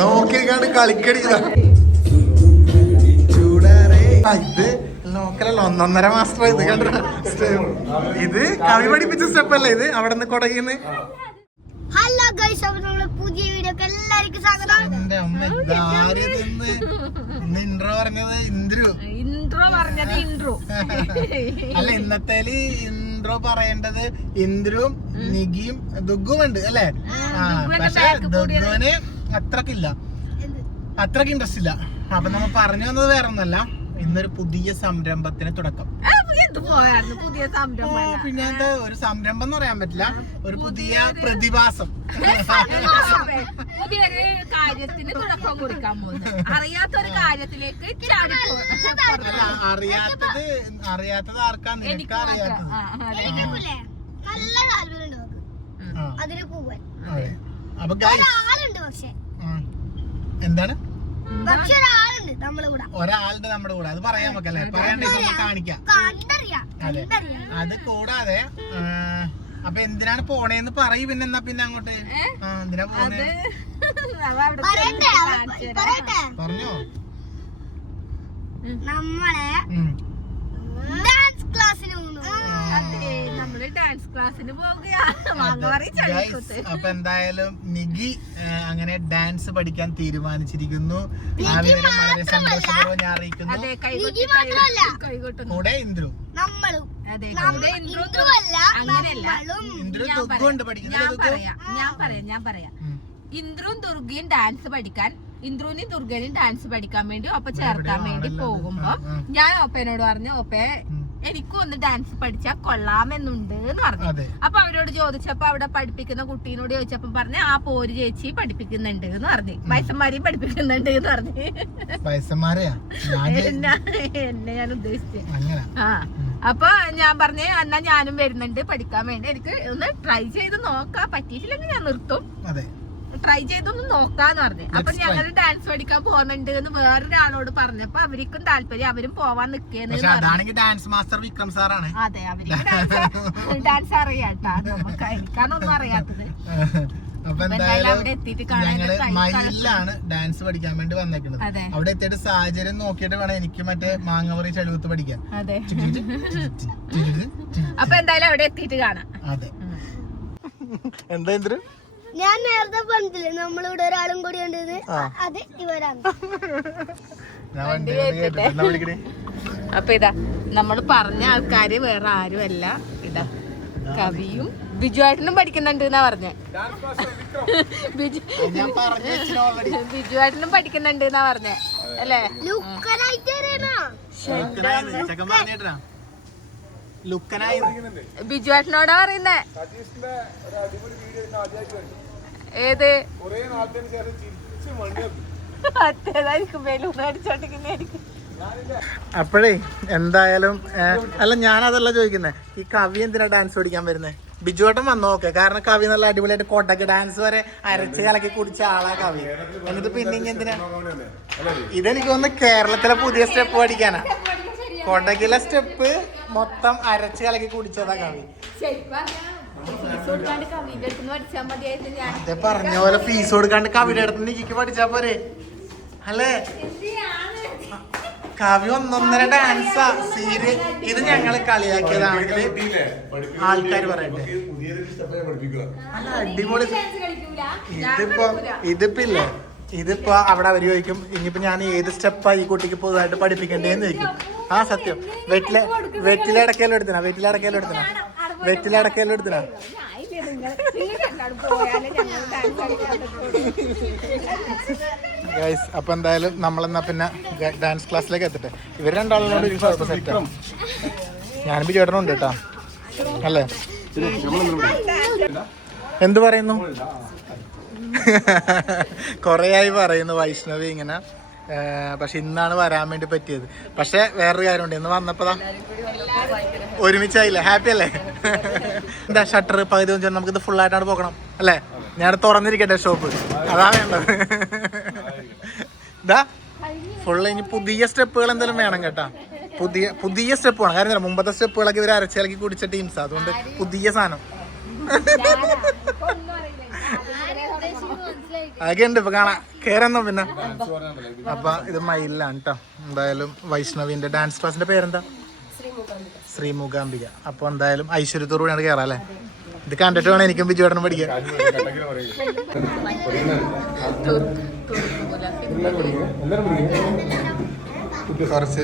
നോക്കിയാണ് കളിക്കടി ചൂടാറേ. ഇത് ലോക്കലല്ല, 1.5 മാസ്റ്റർ. ഇത് കണ്ട ഇത് കവി പഠിപ്പിച്ച സ്റ്റെപ്പ് അല്ലേ ഇത്? അവിടെ നിന്ന് കൊടകിന്ന്. ഹലോ ഗൈസ്, അപ്പോൾ നമ്മുടെ പുതിയ വീഡിയോക്ക് എല്ലാവർക്കും സ്വാഗതം. എന്റെ അമ്മ ഇൻട്രോ പറഞ്ഞത് ഇൻട്രോ അല്ല, ഇന്നത്തേല് ഇൻട്രോ പറയേണ്ടത് ഇന്ദ്രുവും നിഗിയും ദുഗും ഉണ്ട് അല്ലേ? പക്ഷെ ദുഗുവിന് അത്രക്ക് ഇൻട്രസ്റ്റ് ഇല്ല. അപ്പൊ നമ്മ പറഞ്ഞു വന്നത് വേറെ ഒന്നല്ല, ഇന്നൊരു പുതിയ സംരംഭത്തിന് തുടക്കം. പിന്നെ എന്താ, ഒരു സംരംഭം എന്ന് പറയാൻ പറ്റില്ല, ഒരു പുതിയ പ്രതിഭാസം. പുതിയൊരു കാര്യത്തിന് തുടക്കം കുറിക്കാൻ പോകുന്നത്, അറിയാത്തൊരു കാര്യത്തിലേക്ക് അറിയാത്തത് ആർക്കാ? നിനക്ക് അറിയാത്തത്. നല്ല താല്പര്യം അതിന് പോവാൻ. അപ്പൊ പക്ഷെ എന്താണ്, ഒരാളുണ്ട് നമ്മുടെ കൂടെ. അത് പറയാൻ വെക്കല്ലേ, പറയണ്ടേ, കാണിക്കാം. അതെ, അത് കൂടാതെ അപ്പൊ എന്തിനാണ് പോണേന്ന് പറയും. പിന്നെ എന്നാ പിന്നെ അങ്ങോട്ട് എന്തിനാ പോണേ പറഞ്ഞോ. നമ്മളെ ഡാൻസ് ക്ലാസ്സിന് നമ്മള് ഡാൻസ് ക്ലാസ്സിന് പോകുകയാ. അപ്പൊ എന്തായാലും നിഗി അങ്ങനെ ഡാൻസ് പഠിക്കാൻ തീരുമാനിച്ചിരിക്കുന്നു. ആ വിവരം വളരെ സന്തോഷപൂർവ്വം ഞാൻ അറിയിക്കുന്നു. കൂടെ ഇന്ദ്രു, ഞാൻ പറയാം ഇന്ദ്രുവും ദുർഗയും ഡാൻസ് പഠിക്കാൻ, ഇന്ദ്രുവിനും ദുർഗനും ഡാൻസ് പഠിക്കാൻ വേണ്ടി ഒപ്പ ചേർക്കാൻ വേണ്ടി പോകുമ്പോ ഞാൻ ഒപ്പനോട് പറഞ്ഞു, ഒപ്പേ എനിക്കും ഒന്ന് ഡാൻസ് പഠിച്ചാൽ കൊള്ളാമെന്നുണ്ട് എന്ന് പറഞ്ഞു. അപ്പൊ അവരോട് ചോദിച്ചപ്പോ അവിടെ പഠിപ്പിക്കുന്ന കുട്ടീനോട് ചോദിച്ചപ്പോ പറഞ്ഞ ആ പോര് ചേച്ചി പഠിപ്പിക്കുന്നുണ്ട് എന്ന് പറഞ്ഞു, വയസ്സന്മാരെയും പഠിപ്പിക്കുന്നുണ്ട് എന്ന് പറഞ്ഞു. എന്നെ ഞാൻ ഉദ്ദേശിച്ചത്. അപ്പൊ ഞാൻ പറഞ്ഞേ, എന്നാ ഞാനും വരുന്നുണ്ട് പഠിക്കാൻ വേണ്ടി, എനിക്ക് ഒന്ന് ട്രൈ ചെയ്ത് നോക്കാം, പറ്റിയിട്ടില്ലെങ്കിൽ ഞാൻ നിർത്തും, ട്രൈ ചെയ്തൊന്ന് നോക്കാന്ന് പറഞ്ഞു. അപ്പൊ ഞങ്ങൾ ഡാൻസ് പഠിക്കാൻ പോകുന്നുണ്ട് എന്ന് വേറൊരാളോട് പറഞ്ഞപ്പോ അവർക്കും താല്പര്യം, അവരും പോവാൻ നിക്കേന്ന്. ഡാൻസ് മാസ്റ്റർ വിക്രം സാറാണ്. അതെ, അവർക്ക് ഡാൻസ് അറിയാട്ടാ, നമുക്ക് എനിക്കാണൊന്നും അറിയാത്തത്. അവിടെ എത്തിയിട്ട് മയിലാണ് ഡാൻസ് പഠിക്കാൻ വേണ്ടി വന്നേക്കുന്നത്. അവിടെ എത്തിയിട്ട് സാഹചര്യം നോക്കിയിട്ട് വേണം എനിക്ക് മറ്റേ മാങ്ങവറി ചെലവത്ത് പഠിക്കാൻ. അതെ, അപ്പൊ എന്തായാലും അവിടെ എത്തിയിട്ട് കാണാം. അതെ, എന്താ ഇന്ദ്രു, ഞാൻ നേരത്തെ പറഞ്ഞില്ലേ നമ്മളിവിടെ ഒരാളും കൂടി ഉണ്ട്, അത് ഇവരാണ്. അപ്പൊ ഇതാ നമ്മള് പറഞ്ഞ ആൾക്കാര് വേറെ ആരുമല്ല, ഇതാ കവിയും ബിജുവായിട്ടനും പഠിക്കുന്നുണ്ട് എന്നാ പറഞ്ഞേ. ബിജുവായിട്ടനും പഠിക്കുന്നുണ്ട് എന്നാ പറഞ്ഞേ അല്ലേ? ബിജുവായിട്ടനോടാ പറയുന്നേ. ഏത് അപ്പോഴേ എന്തായാലും അല്ല, ഞാനതല്ല ചോദിക്കുന്നേ, ഈ കവി എന്തിനാ ഡാൻസ് പഠിക്കാൻ വരുന്നേ? ബിജുവേട്ടൻ വന്നോ? ഓക്കെ, കാരണം കവി നല്ല അടിപൊളിയായിട്ട് കൊട്ടക്ക് ഡാൻസ് വരെ അരച്ച് കലക്കി കുടിച്ച ആളാ കവി. എന്നിട്ട് പിന്നെ എന്തിനാ? ഇതെനിക്ക് തോന്നുന്നു കേരളത്തിലെ പുതിയ സ്റ്റെപ്പ് പഠിക്കാനാ. കൊട്ടക്കിലെ സ്റ്റെപ്പ് മൊത്തം അരച്ച് കലക്കി കുടിച്ചതാ കവി. അതെ, പറഞ്ഞ പോലെ ഫീസ് കൊടുക്കാണ്ട് കവിയുടെ അടുത്ത് നിക്ക് പഠിച്ചാ പോരെ അല്ലേ? കവി 1.5 ഡാൻസാ സീരിയൽ. ഇത് ഞങ്ങള് കളിയാക്കിയതാണെങ്കിൽ ആൾക്കാർ പറയട്ടെ, അല്ല അടിപൊളി. ഇതിപ്പോ അവിടെ അവര് ചോദിക്കും, ഇനിയിപ്പോ ഞാൻ ഏത് സ്റ്റെപ്പാ ഈ കുട്ടിക്ക് പുതുതായിട്ട് പഠിപ്പിക്കണ്ടേന്ന് ചോദിക്കും. ആ സത്യം, വെറ്റിലടക്കലും എടുത്തിനാ. ഗൈസ്, അപ്പൊ എന്തായാലും നമ്മളെന്നാ പിന്നെ ഡാൻസ് ക്ലാസ്സിലേക്ക് എത്തട്ടെ. ഇവർ രണ്ടാളോട് സെറ്റാണ്. ഞാനും ബിജുവേട്ടനുണ്ട് കേട്ടാ അല്ലേ? എന്ത് പറയുന്നു? കൊറേയായി പറയുന്നു വൈഷ്ണവി ഇങ്ങനെ, പക്ഷെ ഇന്നാണ് വരാൻ വേണ്ടി പറ്റിയത്. പക്ഷെ വേറൊരു കാര്യമുണ്ട്, ഇന്ന് വന്നപ്പോഴാ ഒരുമിച്ചായില്ലേ? ഹാപ്പി അല്ലേ? എന്താ ഷട്ടർ പകുതി വെച്ചാൽ നമുക്കിത് ഫുള്ളായിട്ടാണ് പോകണം അല്ലേ? ഞാൻ തുറന്നിരിക്കട്ടെ ഷോപ്പ്, അതാ വേണ്ടത്. ഇതാ ഫുള്ള് ഇനി പുതിയ സ്റ്റെപ്പുകൾ എന്തെങ്കിലും വേണം കേട്ടാ. പുതിയ സ്റ്റെപ്പ് വേണം. കാര്യം മുമ്പത്തെ സ്റ്റെപ്പുകളൊക്കെ ഇവർ അരച്ചിലക്കി കുടിച്ച ടീംസാ, അതുകൊണ്ട് പുതിയ സാധനം അതൊക്കെ ഉണ്ട് ഇപ്പൊ കാണാം. കേറുന്നോ പിന്നെ. അപ്പൊ ഇത് മയിലാണ് കേട്ടോ. എന്തായാലും വൈഷ്ണവിന്റെ ഡാൻസ് ക്ലാസിന്റെ പേരെന്താ? ശ്രീ മൂകാംബിക. അപ്പൊ എന്തായാലും ഐശ്വര്യത്തോടു കൂടിയാണ് കയറാം അല്ലേ? ഇത് കണ്ടിട്ട് വേണം എനിക്കും ബിജുവേട്ടനും പഠിക്കാൻ. കുറച്ച്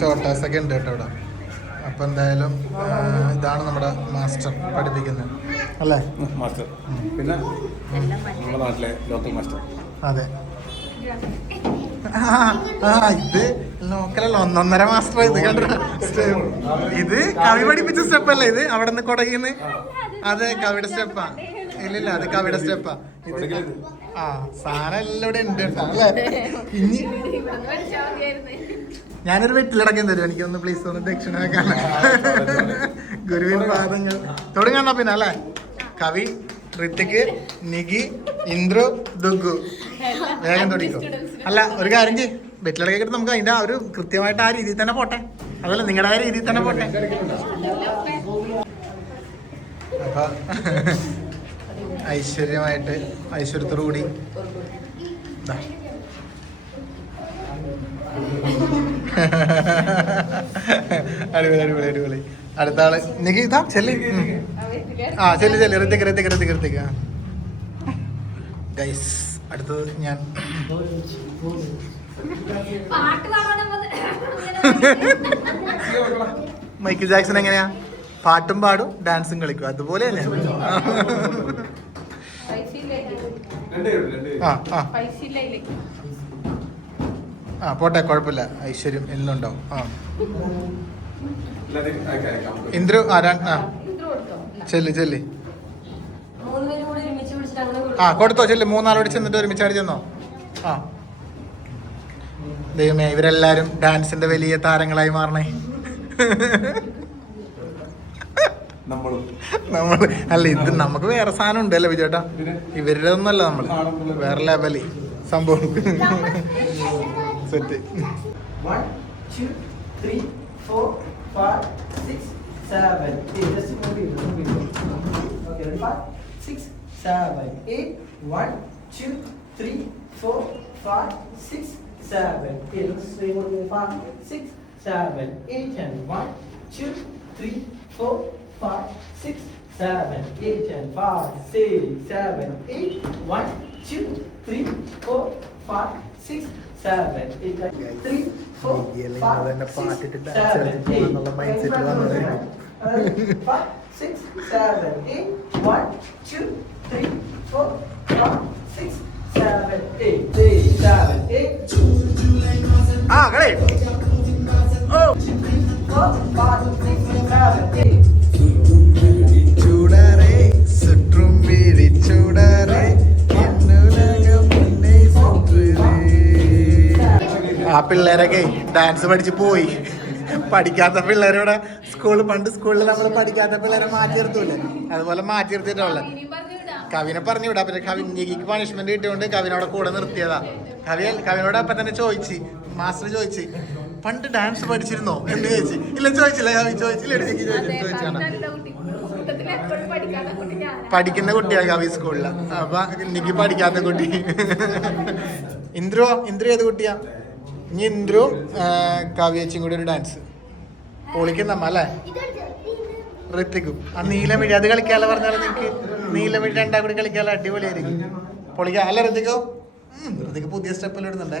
ചോട്ടാസൊക്കെ ഉണ്ട് കേട്ടോ ഇവിടെ. അപ്പൊ എന്തായാലും ഇതാണ് നമ്മുടെ മാസ്റ്റർ പഠിപ്പിക്കുന്നത് അല്ലേ? മാസ്റ്റർ പിന്നെ നമ്മുടെ നാട്ടിലെ ലോക്കൽ മാസ്റ്റർ. അതെ. ഇത് ലോക്കലല്ല, 1.5 മാസ്റ്റർ. ഇത് കണ്ടോ? ഇത് കവി പഠിപ്പിച്ച സ്റ്റെപ്പ് അല്ലേ ഇത്? അവിടെ നിന്ന് കൊടകിന്ന്. അതെ, കവിയുടെ സ്റ്റെപ്പാ. ഇല്ലില്ല, അത് കവിയുടെ സ്റ്റെപ്പാ. ഇത് സാധനം എല്ലാം ഇവിടെ ഉണ്ട് കേട്ടോ അല്ലേ? ഇനി ഞാനൊരു വെറ്റിലടക്കം തരും, എനിക്കൊന്ന് പ്ലീസ് ഒന്ന് ദക്ഷിണ വെക്കാൻ. ഗുരുവിന്റെ പാദങ്ങൾ തുടങ്ങാ പിന്നെ അല്ലേ? കവി, ഋത്തിക്, നികി, ഇന്ദ്രു, ദുഗു. വേഗം തുടങ്ങിക്കോ. അല്ല, ഒരു കാര്യം ചെയ്യും, വെറ്റിലടക്കൊക്കെ നമുക്ക് അതിന്റെ ആ ഒരു കൃത്യമായിട്ട് ആ രീതിയിൽ തന്നെ പോട്ടെ. അതല്ല, നിങ്ങളുടെ ആ രീതിയിൽ തന്നെ പോട്ടെ. അപ്പൊ ഐശ്വര്യമായിട്ട് ഐശ്വര്യത്തോടു കൂടി അടിപൊളി അടിപൊളി അടിപൊളി. അടുത്ത ആള് നികി. ഇതാ ചെല്ലി. ചെല്ലി ഋത്തിക്. ഗൈസ്, അടുത്തത് ഞാൻ. മൈക്കിൾ ജാക്സൺ എങ്ങനെയാ? പാട്ടും പാടും ഡാൻസും കളിക്കും, അതുപോലെ തന്നെ. പോട്ടെ, കുഴപ്പമില്ല. ഐശ്വര്യം എന്നുണ്ടാവും. ഇന്ദ്രു ചെല്ലി. കൊടുത്തോ, ചെല്ലി. 3 ചെന്നിട്ട് ഒരുമിച്ചാടി ചെന്നോ. ദൈവമേ, ഇവരെല്ലാരും ഡാൻസിന്റെ വലിയ താരങ്ങളായി മാറണേ. നമ്മള് അല്ല, ഇത് നമുക്ക് വേറെ സാധനം ഉണ്ട് അല്ലേ ബിജുട്ടാ? ഇവരുടെ ഒന്നല്ല, നമ്മള് വേറെ ലെവല് സംഭവം. Set. 1 2 3 4 5 6 7 8. Just move it. Okay, 5 6 7 8. 1 2 3 4 5 6 7 8. Let's say 5 6 7 8 and 1 2 3 4 5 6 7 8 and 5 6 7 8. 1 2 3 4 5 6 7 8 3 4 5 6 7 8. 5 6 7 8. 1 2 3 4 5 6 7 8. 3 7 8. കളി. 4 5 6 7 8. ചൂടറേ സുற்றும் വീടി ചൂടറേ ആ പിള്ളേരൊക്കെ ഡാൻസ് പഠിച്ച് പോയി. പഠിക്കാത്ത പിള്ളേരോടെ പണ്ട് സ്കൂളിൽ നമ്മൾ പഠിക്കാത്ത പിള്ളേരെ മാറ്റി നിർത്തൂല്ലേ, അതുപോലെ മാറ്റി നിർത്തിയിട്ടുള്ള കവിനെ പറഞ്ഞു വിടാ. പിന്നെ കവിക്ക് പണിഷ്മെന്റ് കിട്ടിയോണ്ട് കവിനോടെ കൂടെ നിർത്തിയതാ. കവിനോട് അപ്പൊ തന്നെ മാസ്റ്റർ ചോദിച്ചു, പണ്ട് ഡാൻസ് പഠിച്ചിരുന്നോ എന്ന് ചോദിച്ചു. ഇല്ല, ചോദിച്ചില്ല. കവി ചോദിച്ചില്ല, ചോദിച്ചാണ്. പഠിക്കുന്ന കുട്ടിയാണ് കവി സ്കൂളില്. അപ്പൊ എനിക്ക് പഠിക്കാത്ത കുട്ടി. ഇന്ദ്രു ഏത് കുട്ടിയാ? ഇനി ഇന്ദ്രു കവിയച്ചും കൂടി ഒരു ഡാൻസ് പൊളിക്കുന്നമ്മ അല്ലേ? ഋത്തിക്കും ആ നീലമിഴി അത് കളിക്കാല്ലോ പറഞ്ഞാലും നിനക്ക്. നീലമിഴി രണ്ടാം കൂടി കളിക്കാല്ലോ, അടിപൊളിയായിരിക്കും. പൊളിക്കാം അല്ല ഋത്തിക്കോ? ഋത്തിക്ക് പുതിയ സ്റ്റെപ്പെല്ലാം ഇടുന്നുണ്ടേ.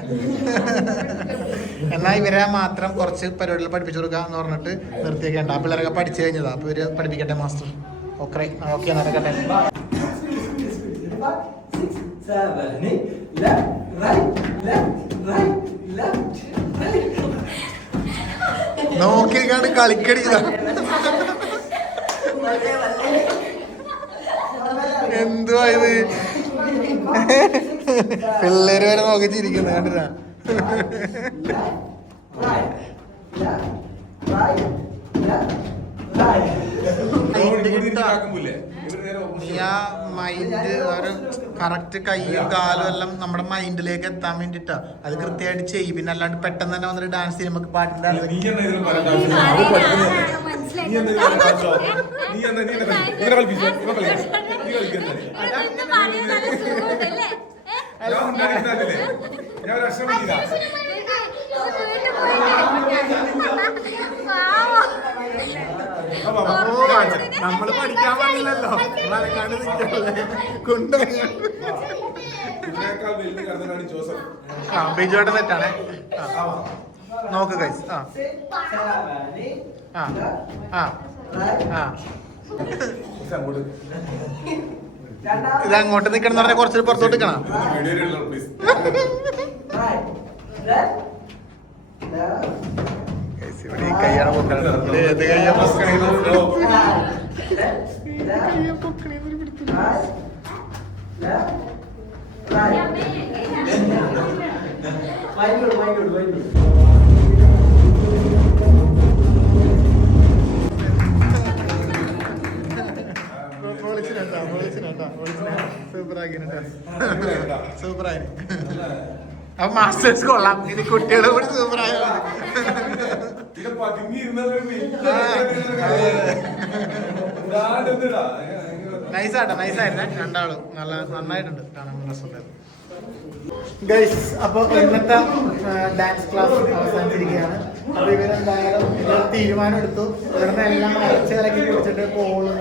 എന്നാൽ ഇവരെ മാത്രം കുറച്ച് പരിപാടികൾ പഠിപ്പിച്ചു കൊടുക്കുക എന്ന് പറഞ്ഞിട്ട് നിർത്തിയേക്കണ്ട. ആ പിള്ളേരൊക്കെ പഠിച്ചു കഴിഞ്ഞതാ, അപ്പൊ ഇവര് പഠിപ്പിക്കട്ടെ മാസ്റ്റർ. ഓക്കെ നടക്കട്ടെ. 7 8. Left right left right. നോക്കിക്കാണ്ട് കളിക്കടിയതാ. എന്തുവാ ഇത്? പിള്ളേര് വരെ നോക്കി ചിരിക്കുന്നു കണ്ടിട്ടാ. ഈ ആ മൈൻഡ് ഒരു കറക്റ്റ് കൈയും കാലും എല്ലാം നമ്മുടെ മൈൻഡിലേക്ക് എത്താൻ വേണ്ടിട്ടാ അത് കൃത്യമായിട്ട് ചെയ്യും. പിന്നെ അല്ലാണ്ട് പെട്ടെന്ന് തന്നെ വന്നിട്ട് ഡാൻസ് ചെയ്യുമ്പോൾ നമുക്ക് പാട്ടിന്റെ നമ്മള് പഠിക്കാൻ പാടില്ലല്ലോ മലക്കാട് കൊണ്ടുപോയി. ബിജുവേട്ടൻ തെറ്റാണേ. നോക്ക് ഗൈസ്. ഇത് അങ്ങോട്ട് നിക്കണം പറഞ്ഞാൽ കുറച്ച് പുറത്തോട്ട് നിക്കണം. ഇവിടെ ഈ കയ്യാണ് പൊക്കണത്. ഏത് കയ്യാ സൂപ്പറായി. അപ്പൊ മാസ്റ്റേഴ്സ് കൊള്ളാം. ഇനി കുട്ടികളെ കൂടി സൂപ്പറായ നൈസാട്ടോ. നൈസായിരുന്നേ രണ്ടാളും. നന്നായിട്ടുണ്ട് കാണാൻ രസമുണ്ടായിരുന്നു. ഗൈസ്, അപ്പൊ ഇന്നത്തെ ഡാൻസ് ക്ലാസ് അവസാനിച്ചിരിക്കുകയാണ്. അപ്പൊ ഇവരെന്തായാലും ഇവർ തീരുമാനം എടുത്തു. ഇവിടുന്ന് എല്ലാം അരച്ചിലക്കി കുടിച്ചിട്ട് പോകുള്ളൂ.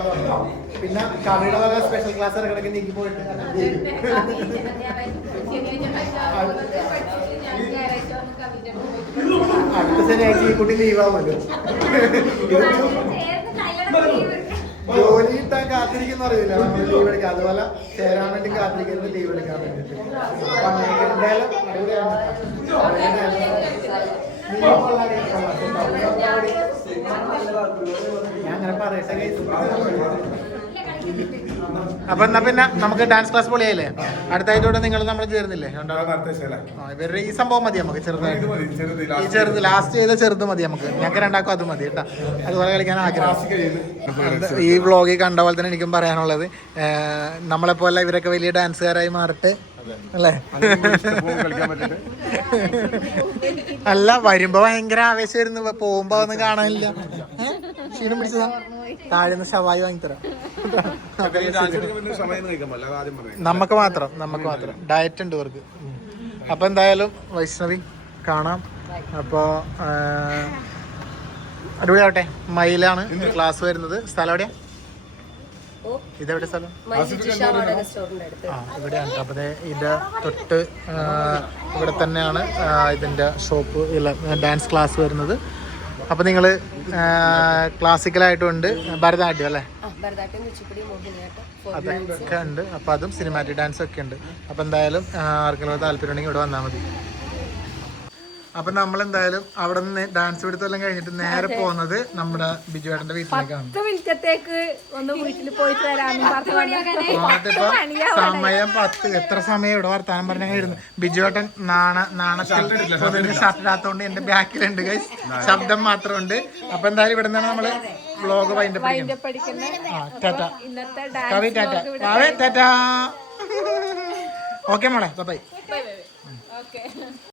പിന്നെ കവിയുടെ വക സ്പെഷ്യൽ ക്ലാസ് ഇടയ്ക്കിടയ്ക്ക് നീക്കി പോയിട്ട് അടുത്ത ശനിയാഴ്ച ഈ കുട്ടി ലീവാകുമല്ലോ. ജോലി കിട്ടാൻ കാത്തിരിക്കുന്ന അറിയില്ല നമ്മൾ ലീവ് എടുക്കാം. അതുപോലെ ചേരാൻ വേണ്ടി കാത്തിരിക്കുന്നത് ലീവ് എടുക്കാൻ വേണ്ടിട്ട്. അപ്പൊ അങ്ങനെയൊക്കെ എന്തായാലും ഞാൻ അങ്ങനെ പറയട്ടെ. അപ്പൊ എന്നാ പിന്നെ നമുക്ക് ഡാൻസ് ക്ലാസ് പൊളിയായില്ലേ? അടുത്തായിട്ടോടെ നിങ്ങൾ നമ്മൾ ചേർന്നില്ലേ? ഇവരുടെ ഈ സംഭവം മതി നമുക്ക് ചെറുതായിട്ട്. ഈ ചെറുത് ലാസ്റ്റ് ചെയ്ത ചെറുത് മതി നമുക്ക്. ഞങ്ങൾക്ക് രണ്ടാക്കും അത് മതി കേട്ടാ. അതുപോലെ കളിക്കാൻ ആഗ്രഹം. ഈ വ്ളോഗിൽ കണ്ട പോലെ തന്നെ എനിക്കും പറയാനുള്ളത്, നമ്മളെപ്പോലെ ഇവരൊക്കെ വലിയ ഡാൻസുകാരായി മാറട്ടെ അല്ലേ? അല്ല, വരുമ്പോ ഭയങ്കര ആവേശമായിരുന്നു. പോകുമ്പോ ഒന്നും കാണാനില്ല. ക്ഷീണം പിടിച്ചതാ. താഴെന്ന് ഷവായി വാങ്ങിത്തരാം. നമുക്ക് മാത്രം ഡയറ്റ് ഉണ്ട് ഇവർക്ക്. അപ്പൊ എന്തായാലും വൈഷ്ണവി കാണാം. അപ്പൊ അടിപൊളിയാവട്ടെ. മയിലാണ് ക്ലാസ് വരുന്നത്. സ്ഥലം എവിടെയാ? ഇതെവിടെ സ്ഥലം? ഇവിടെയാണ്. അപ്പൊ ഇത് തൊട്ട് ഇവിടെ തന്നെയാണ് ഇതിന്റെ ഷോപ്പ് ഡാൻസ് ക്ലാസ് വരുന്നത്. അപ്പൊ നിങ്ങള് ക്ലാസിക്കലായിട്ടും ഉണ്ട്, ഭരതനാട്യം അല്ലേ? അതൊക്കെ ഉണ്ട്. അപ്പൊ അതും സിനിമാറ്റിക് ഡാൻസ് ഒക്കെ ഉണ്ട്. അപ്പൊ എന്തായാലും ആർക്കെങ്കിലും താല്പര്യം ഉണ്ടെങ്കിൽ ഇവിടെ വന്നാൽ മതി. അപ്പൊ നമ്മൾ എന്തായാലും അവിടെ നിന്ന് ഡാൻസ് പിടുത്തെല്ലാം കഴിഞ്ഞിട്ട് നേരെ പോകുന്നത് നമ്മുടെ ബിജുവേട്ടന്റെ വീട്ടിലേക്കാണ്. സമയം 10. എത്ര സമയം ഇവിടെ വർത്താനം പറഞ്ഞായിരുന്നു. ബിജുവേട്ടൻ നാണത്തിൽ ഷർട്ടിടാത്തോണ്ട് എന്റെ ബാക്കിലുണ്ട് ഗൈസ്. ശബ്ദം മാത്രമുണ്ട്. അപ്പൊ എന്തായാലും ഇവിടെ നിന്നാണ് നമ്മള് വ്ലോഗ് വൈൻഡപ്പ് കവി ടാറ്റ. ഓക്കെ മോളെ, ബൈ.